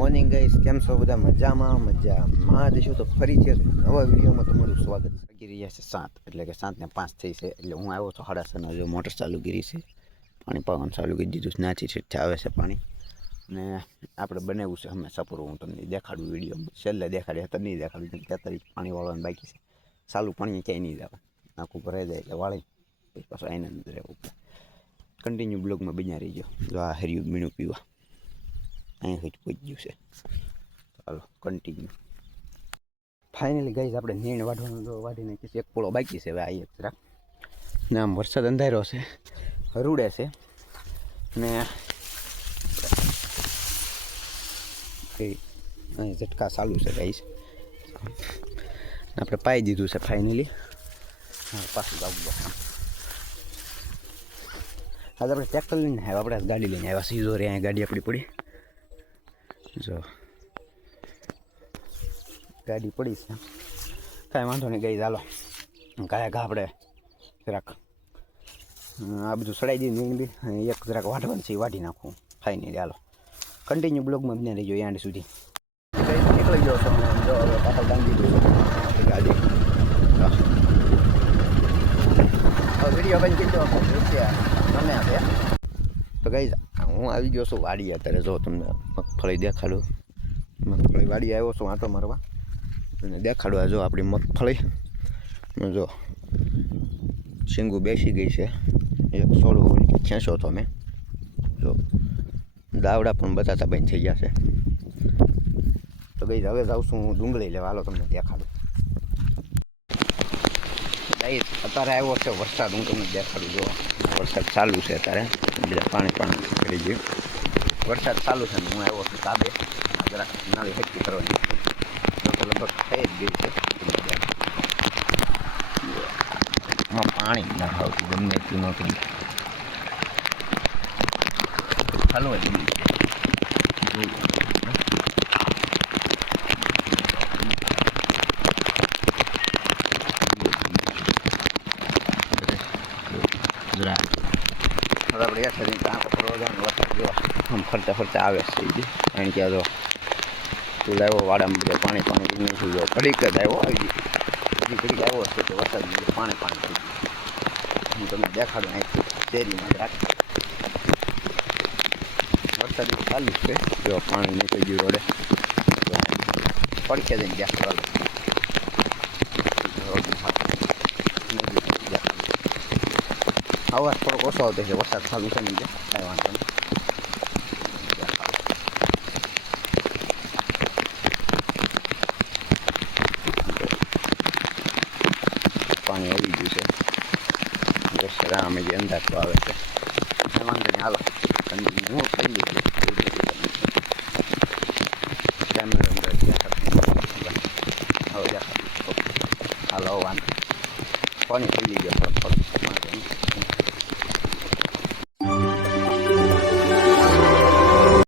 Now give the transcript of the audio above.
Morning guys, કેમ છો બધા? મજામાં દેશો તો ફરી છે નવા વિડીયોમાં તમારું સ્વાગત છે. વાગી રહ્યા છે 7, એટલે કે 7:05 થઈ છે. એટલે હું આવ્યો તો 7:30 જો મોટર ચાલુ કરી છે, પાણી પાવાનું ચાલુ કરી દીધું. નાચી છે આવે છે પાણી, ને આપણે બનાવ્યું છે હંમેશા પૂરું. હું તમને દેખાડું વિડીયોમાં, છેલ્લે દેખાડી તો નહીં દેખાડું, ત્યાં પાણી વાળવાનું બાકી છે. ચાલુ પાણી ક્યાંય નહીં જવા, આખું ભરાઈ જાય એટલે વાળી પાછું આઈને અંદર રહેવું. કન્ટિન્યુ બ્લોગમાં બન્યા રહી ગયો. જો આ હરિયું મીણું પીવા અહીં પહોંચી ગયું છે. ચાલો કન્ટિન્યુ. ફાઇનલી ગાઈઝ આપણે નીણ વાઢવાનું તો વાઢી નાખીએ. એક પોળો બાકી છે હવે. આ એક જરાક ને આમ વરસાદ અંધાર્યો છે, હરુડે છે ને અહીં ઝટકા ચાલુ છે ગાઈઝ. આપણે પાઈ દીધું છે ફાઇનલી. પાછું જવું બસ. આજે આપણે ટ્રેક્ટર લઈને આવ્યા, આપણે ગાડી લઈને આવ્યા. સીધો રે અહીંયા ગાડી આપણી પડી. જો ગાડી પડી છે, કાંઈ વાંધો નહીં ગઈ. ચાલો ગાયા ઘા આપણે જરાક આ બધું સડાઈ દઈએ. નીકળી એક જરાક વાઢવાનું છે, વાઢી નાખું ફાઇનલી. ચાલો કન્ટિન્યુ બ્લોગમાં બને રહીજો એન્ડ સુધી. નીકળી ગયો છો જો પાછળ બાંધી દીધું છે ગાડી. વિડીયો બંધ કરી દો ગમે છે. તો ગઈ હું આવી ગયો છું વાડી. અત્યારે જો તમને મગફળી દેખાડું. મગફળી વાડી આવ્યો છું આંટો મારવા અને દેખાડવા. જો આપણી મગફળી જો શીંગું બેસી ગઈ છે. એક સોળું ખેંચો તો મેં. જો દાવડા પણ બતાતા બંધ થઈ ગયા છે. તો ગઈ હવે જાઉં છું હું ડુંગળી લેવા. હાલો તમને દેખાડું. અત્યારે આવ્યો છે વરસાદ. હું તમને દેખાડું. જો વરસાદ ચાલુ છે અત્યારે. બધા પાણી કરી ગયું. વરસાદ ચાલુ છે ને હું આવ્યો છું તાબે. જરાક નાળી હટકી કરવાની લગભગ થઈ જ ગઈ છે. પાણી ના આવતું ગમે એટલું નહોતું. ચાલુ જ આપણે એ શરીર આંખો ફરવા જવાનું વરસાદ જો આમ ફરતા આવે છે. કારણ કે જો તું લાવ્યો વાડામાં બધે પાણી નહીં થઈ ગયો. ઘડીક જ આવ્યો. ઘડીક આવ્યો છે તો વરસાદ પાણી થઈ ગયું. હું તમને દેખાડું અહીંથી શેરીમાં રાખ. વરસાદ ચાલુ છે. જો પાણી નીકળી ગયું રોડે. પડખે જઈને દેખાડો. અવાજ થોડોક ઓછો આવતો છે. વરસાદ ચાલુ છે ને કાંઈ વાંધો નહીં. પાણી આવી ગયું છે. રસ્તા અમે જે અંદાજ તો આવે છે કાંઈ વાંધો નહીં. હાલો કન્ટિન્યુ હું થઈ ગયું. કેમેરા અંદર હાલો વાંધો પાણી થઈ ગયો થોડોક.